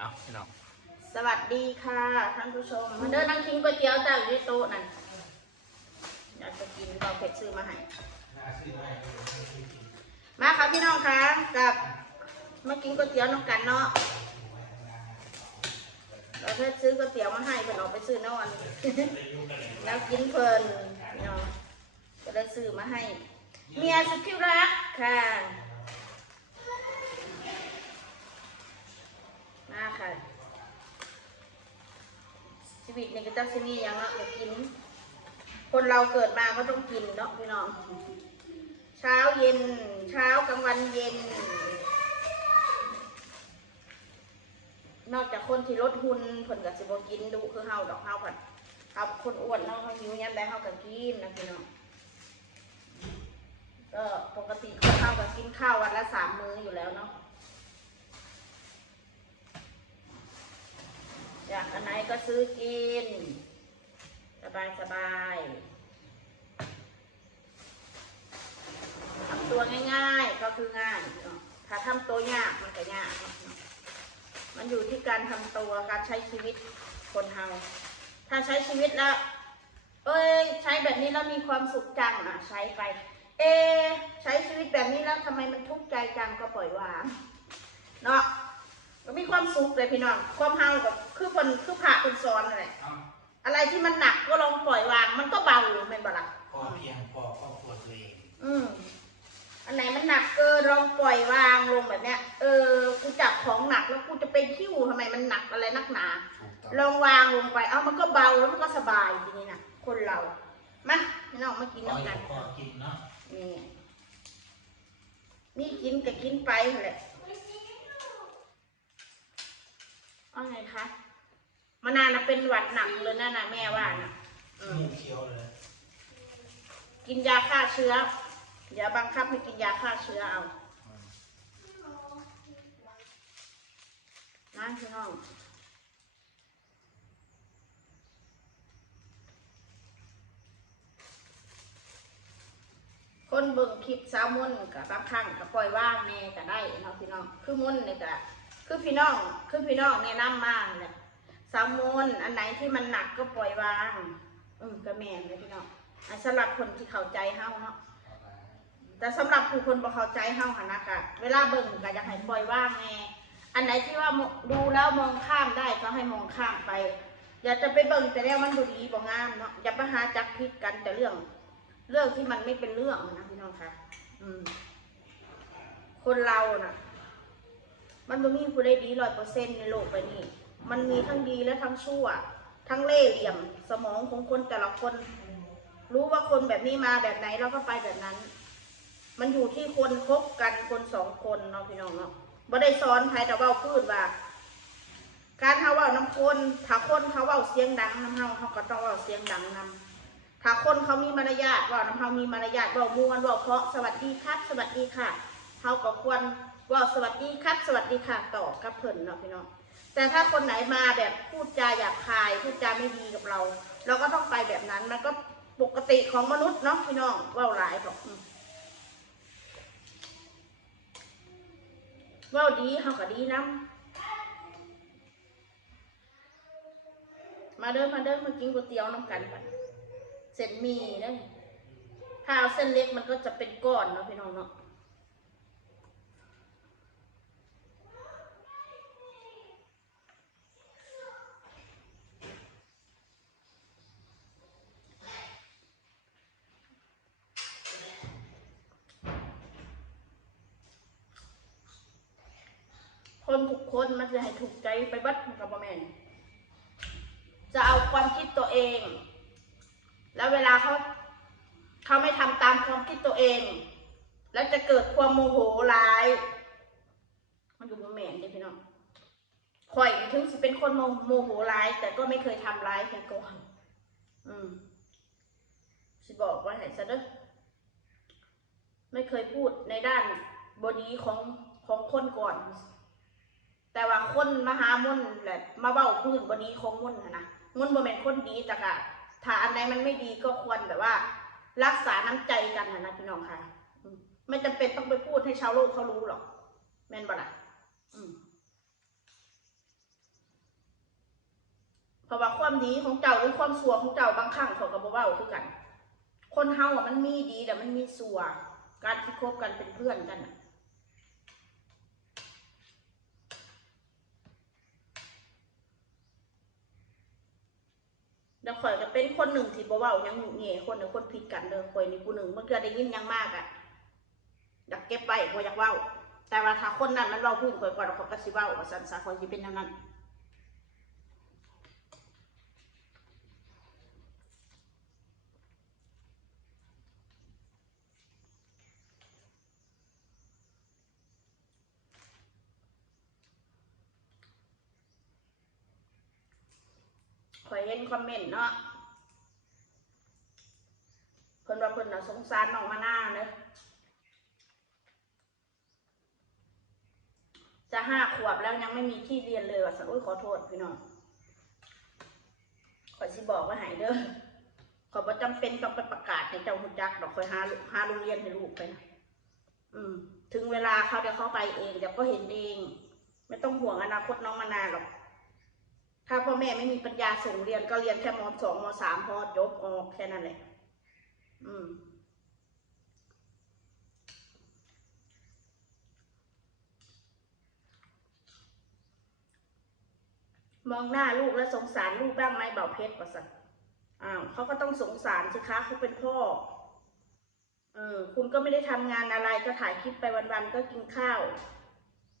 เอาพี่น้องสวัสดีค่ะท่านผู้ชมมาเดินนั่งกินก๋วยเตี๋ยวจ้าอยู่ที่โต๊ะนั่นอยากจะกินเราเผ็ดซื้อมาให้มาค่ะพี่น้องคะกับมากินก๋วยเตี๋ยวน้องกันเนาะเราเพิ่ซื้อก๋วยเตี๋ยวมาให้เพิ่นออกไปซื้อนอน แล้วกินเพลินเนาะก็ได้ซื้อมาให้ เมียสุดที่รักค่ะ มาค่ะ ชีวิตนี่ก็ต้องมีอย่างละก็กิน คนเราเกิดมาก็ต้องกินเนาะพี่น้อง เช้าเย็น เช้ากลางวันเย็น นอกจากคนที่ลดหุ่นผลกับสิบกินดูคือเฮาดอกเฮาผัดเฮาคนอ้วนเนาะเฮาหิวยันได้เฮากับกินนะพี่น้องก็ปกติคนเฮากับกินข้าววันละสามมื้ออยู่แล้วเนาะ อยากอันไหนก็ซื้อกิน สบายสบายทำตัวง่ายๆก็คือง่ายถ้าทำตัวยากมันก็ยาก มันอยู่ที่การทำตัวการใช้ชีวิตคนเฮาถ้าใช้ชีวิตแล้ว เอ้ย ใช้แบบนี้แล้วมีความสุขจังอะ ใช้ไป เอ ใช้ชีวิตแบบนี้แล้วทำไมมันทุกข์ใจจังก็ปล่อยวาง เนาะก็มีความสุขเลยพี่น้อง ความเฮากับ คือคนคือผ่าคนสอนนั่นแหละเอาอะไรที่มันหนักก็ลองปล่อยวาง มันก็เบาแม่นบ่ล่ะพอเพียงพอครอบครัวตัวเองอืมอันไหนมันหนักเกินลองปล่อยวางลงแบบเนี้ย เออ กูจับของหนักแล้วกูจะไปคิ้วทำไมมันหนักอะไรนักหนา ถูกต้องลองวางลงไป เอามันก็เบาแล้วมันก็สบายทีนี้นะคนเรามาพี่น้องมากินพอน้ำอกัยานกพอกินเนาะนี่นี่กินก็กินไปนั่นแหละเอาไงคะ มานานนะเป็นหวัดหนักเลยนะนะแม่ว่านะอืมมูเคี้ยวเลย กินยาฆ่าเชื้ออย่าบังคับให้กินยาฆ่าเชื้อเอานะพี่น้องคนเบิ่งคลิปสาวมุ่นกับบางครั้งก็ปล่อยว่างแม่ก็ได้เนาะพี่น้อง คือมุ่นเนี่ยก็คือพี่น้อง คือพี่น้องแนะนำมาแหละ สาวมุ่นอันไหนที่มันหนักก็ปล่อยวางอืมก็แมนเลยพี่น้องอันสำหรับคนที่เข้าใจเฮาเนาะแต่สำหรับผู้คนบ่เข้าใจเฮาหันนะกะเวลาเบิ่งก็อยากให้ปล่อยว่างแน่อันไหนที่ว่าดูแล้วมองข้ามได้ก็ให้มองข้ามไป อย่าจะไปเบิ่งแต่แล้วมันบ่ดีบ่งามเนาะอย่าไปหาจักพิษกันแต่เรื่อง เรื่องที่มันไม่เป็นเรื่องนะพี่น้องคะอืม คนเราน่ะ มันบ่มีผู้ใดดีร้อยเปอร์เซ็นต์ในโลกใบนี้ มันมีทั้งดีและทั้งชั่ว ทั้งเล่ห์เหลี่ยม สมองของคนแต่ละคน รู้ว่าคนแบบนี้มาแบบไหนเราก็ไปแบบนั้น มันอยู่ที่คนคบกันคนสองคนเนาะพี่น้องเนาะบ่ได้สอนใครแต่ว่าพูดว่า การเฮาว้าน้ำคนถ้าคนเขาว้าเสียงดังน้ำเฮาเขาก็ต้องว้าเสียงดังนำถ้าคนเขามีมารยาทว่าน้ำเฮามีมารยาทว้ามวนว้าเพราะสวัสดีครับ สวัสดีค่ะเฮาก็ควรว่าสวัสดีครับ สวัสดีค่ะต่อกับเพิ่นเนาะพี่น้อง แต่ถ้าคนไหนมาแบบพูดจาหยาบคาย พูดจาไม่ดีกับเรา เราก็ต้องไปแบบนั้นมันก็ปกติของมนุษย์เนาะพี่น้องว้าหลายบอกว่าดีเขาก็ดีน้ำมาเดินมาเดินมากินก๋วยเตี๋ยวน้ำกันกันเส้นหมีเด้ถ้าเอาเส้นเล็กมันก็จะเป็นก้อนเนาะพี่น้องเนาะ คนทุกคนมันจะให้ถูกใจไปบัดกับบแมนจะเอาความคิดตัวเอง แล้วเวลาเขาเขาไม่ทำตามความคิดตัวเอง แล้วจะเกิดความโมโหร้าย มันอยู่บนแมนเด้พี่น้องข่อยถึงสิเป็นคนโมโหร้าย แต่ก็ไม่เคยทำร้ายใครก่อนอืมสิบอกว่าไหนซะเด้อไม่เคยพูดในด้านบดีของของคนก่อน แต่ว่าคนมหามุนแหละมาเบ้าพื้นบดีของมุนนะนะมุ่นบ่เป็นคนดีแต่กะถ้าอันไหนมันไม่ดีก็ควรแบบว่า รักษาน้ำใจกันนะพี่น้องค่ะไม่จำเป็นต้องไปพูดให้ชาวโลกเขารู้หรอกแม่นบ่ล่ะเพราะว่าความดีของเจ้าหรือความสัวของเจ้าบางครั้งเขาก็บ่เว้าคือกัน คนเฮาอะมันมีดีแต่มันมีสัวการที่คบกันเป็นเพื่อนกันน่ะแล้วข่อยก็ เป็นคนหนึ่งที่บ่เว้าหยังหยุ่งเหย่คนหนึ่งคนผิดกันเด้อข่อยนี่ผู้หนึ่งมันเกิดได้ยินหยังมากอะอยากเก็บไว้บ่อยากเว้า แต่ว่าถ้าคนนั้นมันเว้าพื้นข่อยก่อนข่อยก็สิเว้าว่าซั่นซะข่อยสิเป็นแนวนั้นข่อยเห็นคอมเมนต์เนาะ พิ่นว่าเพิ่นน่ะสงสารน้องมานาเนอะจะห้าขวบแล้วยังไม่มีที่เรียนเลยว่ะสันอุ้ยขอโทษพี่น้องขอสิบอกว่าหายเด้อขอยบ่จำเป็นต้องไปประกาศให้เจ้าหุ่นจักดอกข่อยหาหาโรงเรียนให้ลูกไปนะอืม ถึงเวลาเขาเดี๋ยวเขาไปเองเดี๋ยวก็เห็นเอง ไม่ต้องห่วงอนาคตน้องมานาหรอก ถ้าพ่อแม่ไม่มีปัญญาส่งเรียนก็เรียนแค่มสองมสามพอจบออกแค่นั้นแหละ อืมมองหน้าลูกแล้วสงสารลูกบ้างไหมเบาเพชรประสันอ้าวเขาก็ต้องสงสารสิคะเขาเป็นพ่อ เออ คุณก็ไม่ได้ทำงานอะไรก็ถ่ายคลิปไปวันๆก็กินข้าว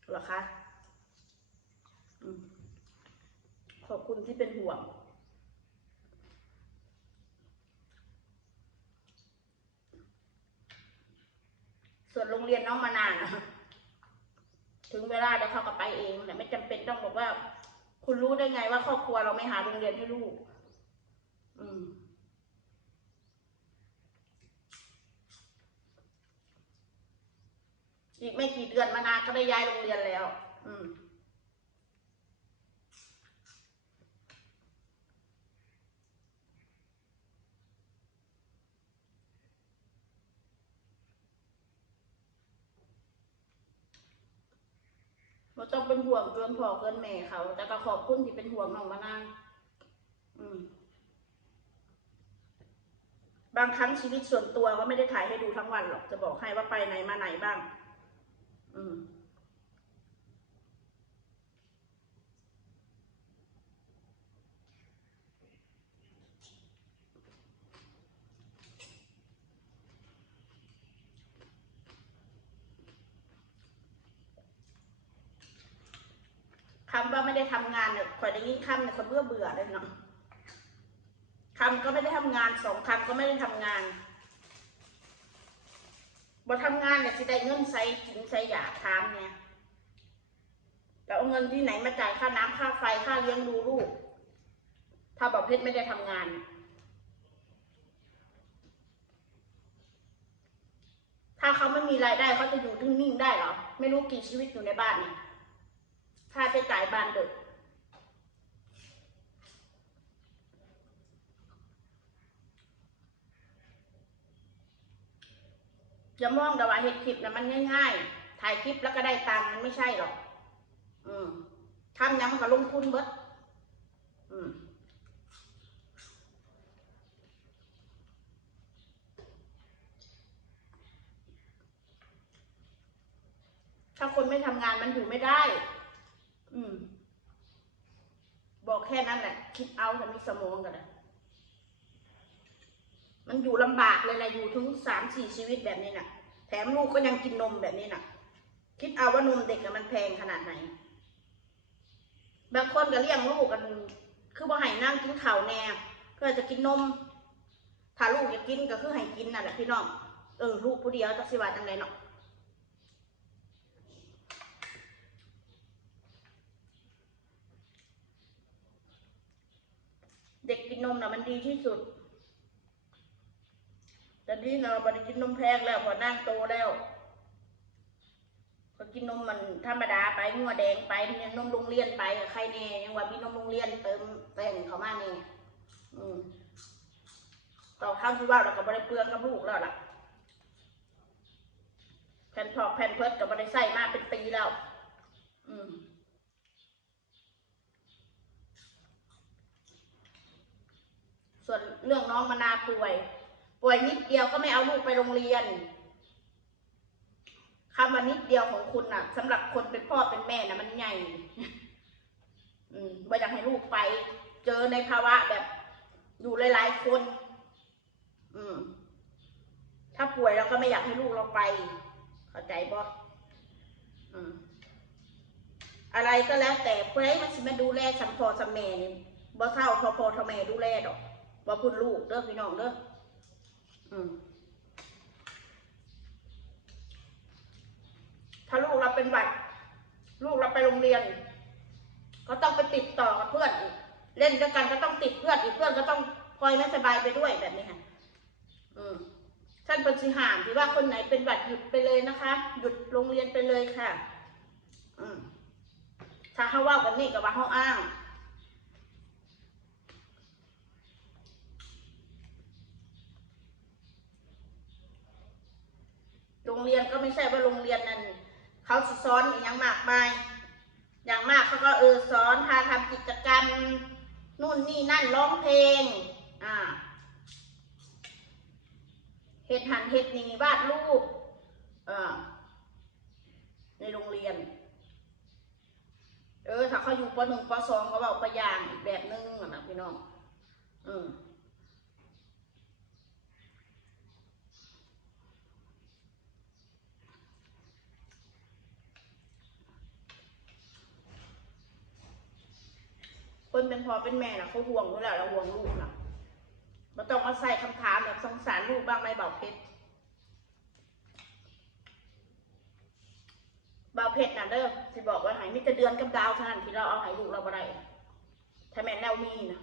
เหรอคะขอบคุณที่เป็นห่วง ส่วน โรงเรียนน้องมานานถึงเวลาเดี๋ยวเขาก็ไปเองแต่ไม่จำเป็นต้องบอกว่า คุณรู้ได้ไงว่าครอบครัวเราไม่หาโรงเรียนให้ลูก อืมอีกไม่กี่เดือนมานานก็ได้ย้ายโรงเรียนแล้ว อืม เราต้องเป็นห่วงเกินพ่อเกินแม่เขา แต่ก็ขอบคุณที่เป็นห่วงน้องมานางอืม บางครั้งชีวิตส่วนตัวก็ไม่ได้ถ่ายให้ดูทั้งวันหรอก จะบอกให้ว่าไปไหนมาไหนบ้าง อืม คำว่าไม่ได้ทำงานเนี่ยข่อยได้ยินคำเนี่ยเขาเบื่อเบื่อเลยเนาะคำก็ไม่ได้ทำงานสองคำก็ไม่ได้ทำงานบ่ทำงานเนี่ยสิได้เงินใส่กินใส่อยากถามเนี่ยแล้วเอาเงินที่ไหนมาจ่ายค่าน้ำค่าไฟค่าเลี้ยงดูลูก ถ้าบอกเพชรไม่ได้ทำงานถ้าเขาไม่มีรายได้เขาจะอยู่นิ่งๆได้เหรอ ไม่รู้กี่ชีวิตอยู่ในบ้านเนี่ย ค่าใช้จ่ายบ้านเด็กอย่ามองแต่ว่าเห็ดคลิปนะมันง่ายๆ ถ่ายคลิปแล้วก็ได้ตังค์มันไม่ใช่หรอก อืมทำยังมันก็ลงทุนเบิดอืมถ้าคนไม่ทำงานมันอยู่ไม่ได้ อืม บอกแค่นั้นแหละ คิดเอาแต่มีสมองกันนะมันอยู่ลำบากเลยนะอยู่ถึงสามสี่ชีวิตแบบนี้น่ะ แถมลูกก็ยังกินนมแบบนี้น่ะ คิดเอาว่านมเด็กมันแพงขนาดไหน บางคนก็เลี้ยงลูกกัน คือบ่ให้นั่งกินข้าวแน่ก็จะกินนม ถ้าลูกอยากกินก็คือให้กินนั่นแหละพี่น้อง เออลูกผู้เดียวจักสิว่าจังไดเนาะ เด็กกิ นมนะมันดีที่สุดแต่นี่เราบริกินนมแพงแล้วพอนั่งโตแล้วก็กินนมมันธรรมดาไปงัวแดงไปนมโรงเรียนไปใครแน่ยังว่ามีนมโรงเรียนเติมแต่งเขามาเนี่ยอืมต่อข้ามที่ว่าเราก็บริเปลืองกับลูกแล้วล่ะแผ่นพอกแผ่นเพิร์ดกับบริใส่มาเป็นปีแล้ว อืม ส่วนเรื่องน้องมนาป่วย ป่วยนิดเดียวก็ไม่เอาลูกไปโรงเรียนคำว่านิดเดียวของคุณน่ะสำหรับคนเป็นพ่อเป็นแม่น่ะมันใหญ่ อืมว่าอยากให้ลูกไป เจอในภาวะแบบ อยู่หลายๆคน อืม ถ้าป่วยเราก็ไม่อยากให้ลูกเราไป เข้าใจบ่อืมอะไรก็แล้วแต่เพื่อให้มันสิมาดูแลสัมพอสัมแม่นี่บ่เท่าพอพอทำแม่ดูแลดอก ว่าคุณลูกเด้อพี่น้องเด้ออืมถ้าลูกเราเป็นหวัดลูกเราไปโรงเรียน ก็ต้องไปติดต่อกับเพื่อนอีก เล่นด้วยกันก็ต้องติดเพื่อนอีกเพื่อนก็ต้องคอยไม่สบายไปด้วยแบบนี้ค่ะ อืมท่านปฏิหารที่ว่าคนไหนเป็นหวัดหยุดไปเลยนะคะ หยุดโรงเรียนไปเลยค่ะ อืมถ้าเขาว่ากันนี่กับว่าเขาอ้าง โรงเรียนก็ไม่ใช่ว่าโรงเรียนนั้นเขาสิสอนอย่างมากมาย อย่างมากเขาก็เออสอนพาทำกิจกรรมนู่นนี่นั่นร้องเพลงอ่าเฮ็ดหันเฮ็ดนี่วาดรูปเออในโรงเรียน เออถ้าเขาอยู่ปหนึ่งปสองก็บอกประอย่างอีกแบบนึงอะนะพี่น้องอืม คนเป็นพ่อเป็นแม่น่ะเขาห่วงอยู่แล้วเราห่วงลูกน่ะมาต้องมาใส่คำถามแบบสงสารลูกบ้างไหมเบาเพชรเบาเพชรน่ะเด้อสิบอกว่าหายมิจะเดือนกับดาวเท่านั้นที่เราเอาหายลูกเราบ่ได้ถ้าแม่นแนวมีนะ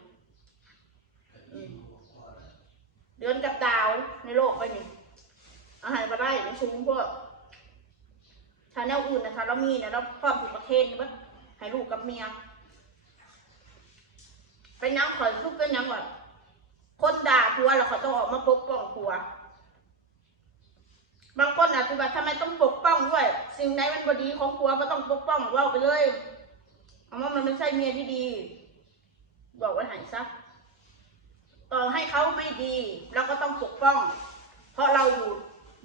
เดือนกับดาวในโลกไปนี่อาหารมาได้ในชุมพวกถ้าแนวอื่นนะคะเรามีนะเราพร้อมสิประเทศนี่ว่าให้ลูกกับเมีย เป็นยังข่อยทุกเป็นยังก่อนคนด่าผัวแล้วเขาต้องออกมาปกป้องผัว บางคนอาจจะว่าทำไมต้องปกป้องด้วย สิ่งไหนมันบดีของผัวก็ต้องปกป้องว่าไปเลยเอาว่ามันไม่ใช่เมียที่ดี บอกไว้ใหายซะต่อให้เขาไม่ดี เราก็ต้องปกป้อง เพราะเราอยู่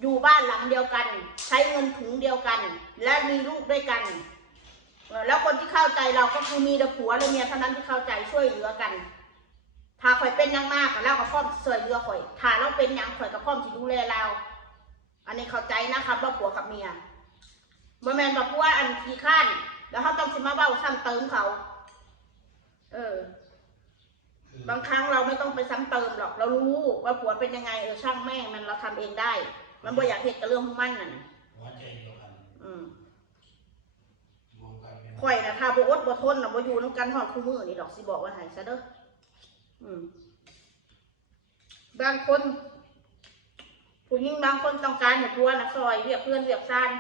อยู่บ้านหลังเดียวกัน ใช้เงินถุงเดียวกัน และมีลูกด้วยกัน แล้วคนที่เข้าใจเราก็คือมีแต่ผัวและเมียเท่านั้นที่เข้าใจช่วยเหลือกัน ถ้าข่อยเป็นอยังมากอะเราก็พร้อมสิช่วยเหลือข่อย ถ้าเราเป็นอยังข่อยก็พร้อมที่ดูแลเรา อันนี้เข้าใจนะครับว่าผัวกับเมียบ่แมนแบบว่าอันขี้ข้านแล้วเขาต้องสิมาเบ้าซ้ำเติมเขา เออคือบางครั้งเราไม่ต้องไปซ้ำเติมหรอก เรารู้ว่าผัวเป็นยังไงเออช่างแม่งมันเราทำเองได้ มันบ่อยากเหตุกับเรื่องของมันน่ะนะ หัวใจเดียวกัน อืม รวมกันเป็น ข่อยนะถ้าบ่อดบ่ทนนะบ่อยู่นำกันฮอดคู่มือนี่ดอกสิบอกว่าให้ซะเด้ออืมบางคนผู้หญิงบางคนต้องการให้ผัวนะซอยเรียกเพื่อนเรียกซาน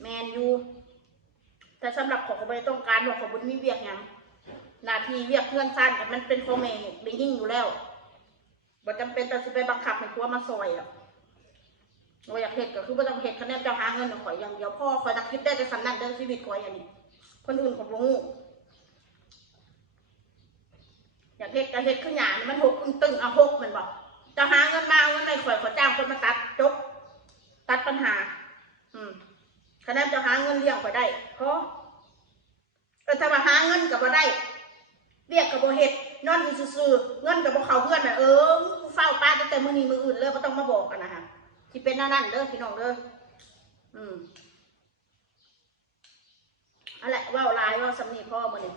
แมนยูแต่สำหรับเขอยก็บ่ได้ต้องการว่าเขอบ่ได้มีเวียกยังหนาทีเวียกเพื่อนซ่านแต่มันเป็นของแม่ได้ยิ่งอยู่แล้วบ่จำเป็นต้องสิไปบังคับให้ผัวมาซอยหรอก เราอยากเฮ็ดก็คือบ่ต้องเฮ็ดคะแนนจ้าหาเงินห้ข่อยอย่างเดียวพ่อข่อยนักคิดได้แต่สำนักเดินชีวิตข่อยอย่างนี้คนอื่นขอบรู้อยากเฮ็ดก็เฮ็ดคือหยังมันหกอึ้งตึงเอาหกมันบ่จะหาเงินมาเอาเงินไปข่อยขอจ้างคนมาตัดจบตัดปัญหา อืมคะแนนจะหาเงินเลี้ยงข่อยได้เพอแต่ถ้าว่าหาเงินก็บ่ได้เรียกกับโบเฮ็ดนอนอยู่ซื่อเงินกับโบเขาเพื่อนน่ะเออเฝ้าป้าตั้งแต่มื้อนี้มื้ออื่นเลยบ่ต้องมาบอกกันนะฮะ ที่เป็นนั่นนั่นเด้อพี่น้องเด้ออืมอะไรว่าวลายว่าสำนีพ่อมื้อนี้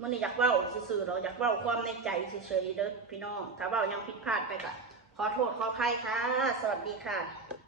มื้อนี้อยากว่าซื่อๆเราอยากว่าความในใจเฉยๆเด้อพี่น้องถ้าว่ายังผิดพลาดไปก็ขอโทษขออภัยค่ะ สวัสดีค่ะ